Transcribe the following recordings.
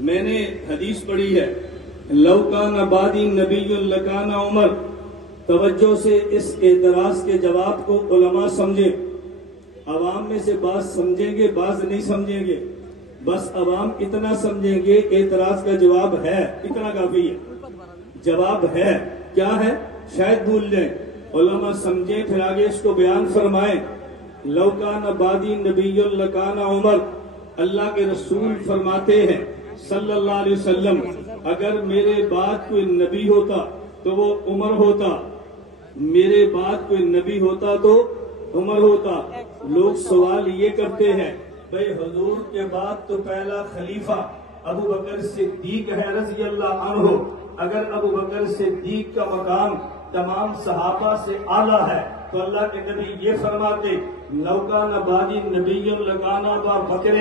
میں نے حدیث پڑھی ہے، لو کان بعدی نبی لکان عمر۔ توجہ سے اس اعتراض کے جواب کو علماء سمجھیں۔ عوام میں سے بعض سمجھیں گے، بعض نہیں سمجھیں گے، بس عوام اتنا سمجھیں گے اعتراض کا جواب ہے، اتنا کافی ہے۔ جواب ہے کیا ہے شاید بھول جائیں، علماء سمجھیں پھر آگے اس کو بیان فرمائیں۔ لو کان بعدی نبی لکان عمر، اللہ کے رسول فرماتے ہیں صلی اللہ علیہ وسلم، اگر میرے بعد کوئی نبی ہوتا تو وہ عمر ہوتا، میرے بعد کوئی نبی ہوتا تو عمر ہوتا۔ لوگ سوال یہ کرتے ہیں بھئی حضور کے بعد تو پہلا خلیفہ ابو بکر صدیق ہے رضی اللہ عنہ، اگر ابو بکر صدیق کا مقام تمام صحابہ سے اعلیٰ ہے تو اللہ کے نبی یہ فرماتے لو کان بعدی نبی لکان ابا بکر،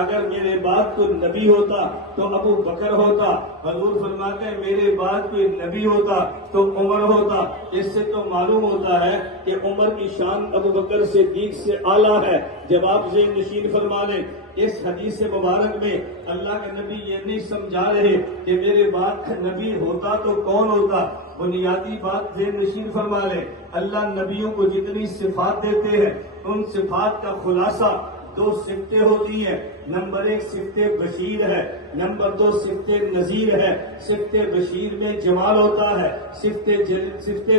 اگر میرے بعد کوئی نبی ہوتا تو ابو بکر ہوتا۔ حضور فرماتے ہیں میرے بعد کوئی نبی ہوتا تو عمر ہوتا۔ اس سے تو معلوم ہوتا ہے کہ عمر کی شان ابو بکر صدیق سے اعلیٰ ہے۔ جب آپ ذہن نشین فرما لیں، اس حدیث مبارک میں اللہ کے نبی یہ نہیں سمجھا رہے کہ میرے بعد نبی ہوتا تو کون ہوتا، بنیادی بات ذہن نشین فرما لیں۔ اللہ نبیوں کو جتنی صفات دیتے ہیں ان صفات کا خلاصہ دو صفتیں ہوتی ہیں، نمبر ایک صفت بشیر ہے، نمبر دو صفت نذیر ہے۔ صفت بشیر میں جمال ہوتا ہے، صفت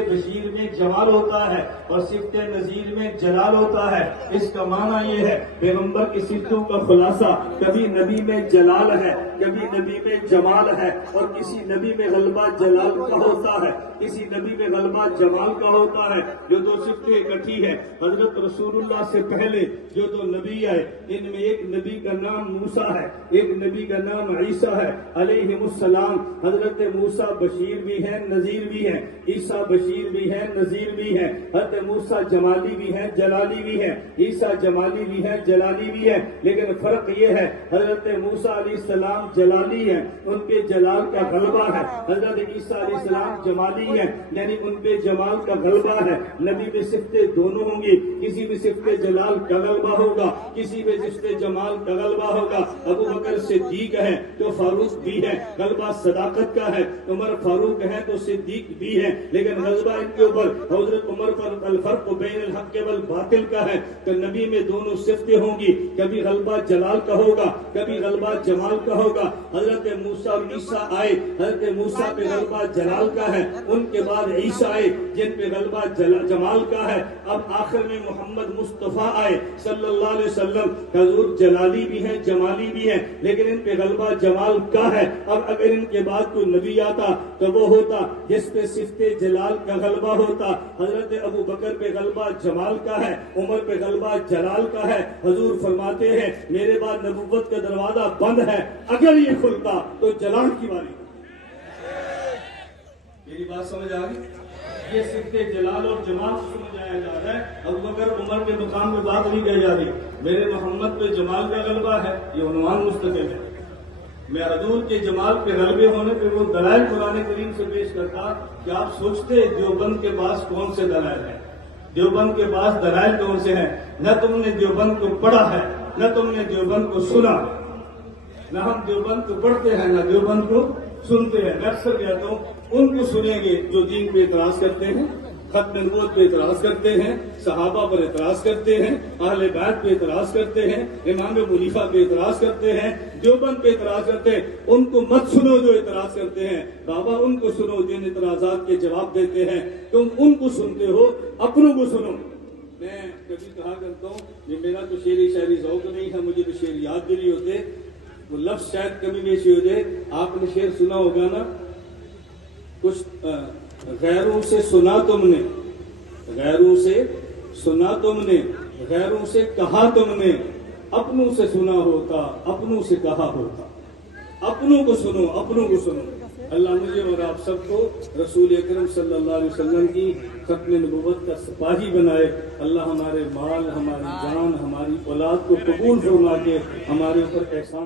بشیر میں جمال ہوتا ہے اور صفت نذیر میں جلال ہوتا ہے۔ اس کا معنی یہ ہے پیغمبر کی صفتوں کا خلاصہ کبھی نبی میں جلال ہے، کبھی نبی میں جمال ہے، اور کسی نبی میں غلبہ جلال کا ہوتا ہے، کسی نبی میں غلبہ جمال کا ہوتا ہے۔ جو دو صفتیں اکٹھی ہیں، حضرت رسول اللہ سے پہلے جو دو نبی آئے ان میں ایک نبی کا نام موسیٰ ہے، ایک نبی کا نام عیسیٰ ہے علیہم السلام۔ حضرت موسیٰ بشیر بھی ہیں نذیر بھی ہیں، عیسیٰ بشیر بھی ہیں نذیر بھی ہیں۔ حضرت موسیٰ جمالی بھی ہیں جلالی بھی ہیں، عیسیٰ جمالی بھی ہیں جلالی بھی ہیں، لیکن فرق یہ ہے حضرت موسیٰ علیہ السلام جلالی ہیں، ان پہ جلال کا غلبہ ہے، حضرت عیسیٰ علیہ السلام جمالی ہیں یعنی ان پہ جمال کا غلبہ ہے۔ نبی میں صفتیں دونوں ہوں گی، کسی میں صفت جلال کا غلبہ ہوگا، کسی میں صفت جمال کا غلبہ ہوگا۔ ابو بکر صدیق ہے تو فاروق بھی ہے، غلبہ صداقت کا ہے۔ عمر فاروق ہے تو صدیق بھی ہے، لیکن غلبہ ان کے اوپر حضرت عمر پر الفرق بین الحق والباطل کا ہے۔ تو نبی میں دونوں صفتیں ہوں گی، کبھی غلبہ جلال کا ہوگا، کبھی غلبہ جمال کا ہوگا۔ حضرت موسیٰ اور عیسیٰ آئے، حضرت موسیٰ پہ غلبہ جلال کا ہے، ان کے بعد عیسیٰ آئے جن پہ غلبہ جمال کا ہے۔ اب آخر میں محمد مصطفیٰ آئے صلی اللہ علیہ وسلم، حضور جلالی بھی ہیں جمالی بھی ہیں، لیکن ان پہ غلبہ جمال کا ہے۔ اب اگر ان کے بعد کوئی نبی آتا تو وہ ہوتا جس پہ صفت جلال کا غلبہ ہوتا۔ حضرت ابو بکر پہ غلبہ جمال کا ہے، عمر پہ غلبہ جلال کا ہے۔ حضور فرماتے ہیں میرے بعد نبوت کا دروازہ بند ہے، اگر یہ کھلتا تو جلال کی باری۔ میری بات سمجھ آ گئی؟ یہ صفت جلال اور جمال سے سمجھایا جا رہا ہے۔ ابو بکر عمر کے مقام میں بات نہیں کہی جا رہی، میرے محمد پہ جمال کا غلبہ ہے، یہ عنوان مستقل ہے۔ میں حضور کے جمال پہ غلبے ہونے پہ وہ دلائل قرآن کریم سے پیش کرتا کہ آپ سوچتے دیوبند کے پاس کون سے دلائل ہیں، دیوبند کے پاس دلائل کون سے ہیں؟ نہ تم نے دیوبند کو پڑھا ہے، نہ تم نے دیوبند کو سنا، نہ ہم دیوبند کو پڑھتے ہیں نہ دیوبند کو سنتے ہیں۔ میں اکثر کہتا ہوں ان کو سنیں گے جو دین پہ اعتراض کرتے ہیں، ختم نبوت پہ اعتراض کرتے ہیں، صحابہ پر اعتراض کرتے ہیں، اہل بیت پہ اعتراض کرتے ہیں، امام ابو حنیفہ پہ اعتراض کرتے ہیں، دیوبند پہ اعتراض کرتے ہیں۔ ان کو مت سنو جو اعتراض کرتے ہیں، بابا ان کو سنو جن اعتراضات کے جواب دیتے ہیں۔ تم ان کو سنتے ہو، اپنوں کو سنو۔ میں کبھی کہا کرتا ہوں یہ میرا تو شعری شاعری ذوق نہیں ہے، مجھے تو شعر یاد بھی نہیں ہوتے، وہ لفظ شاید کبھی میں سے ہو جائے۔ آپ نے شعر سنا ہوگا نا، کچھ غیروں سے سنا تم نے، غیروں سے سنا تم نے، غیروں سے کہا تم نے، اپنوں سے سنا ہوتا اپنوں سے کہا ہوتا۔ اپنوں کو سنو، اپنوں کو سنو۔ اللہ مجھے اور آپ سب کو رسول اکرم صلی اللہ علیہ وسلم کی ختم نبوت کا سپاہی بنائے۔ اللہ ہمارے مال، ہماری جان، ہماری اولاد کو قبول فرما کے ہمارے اوپر احسان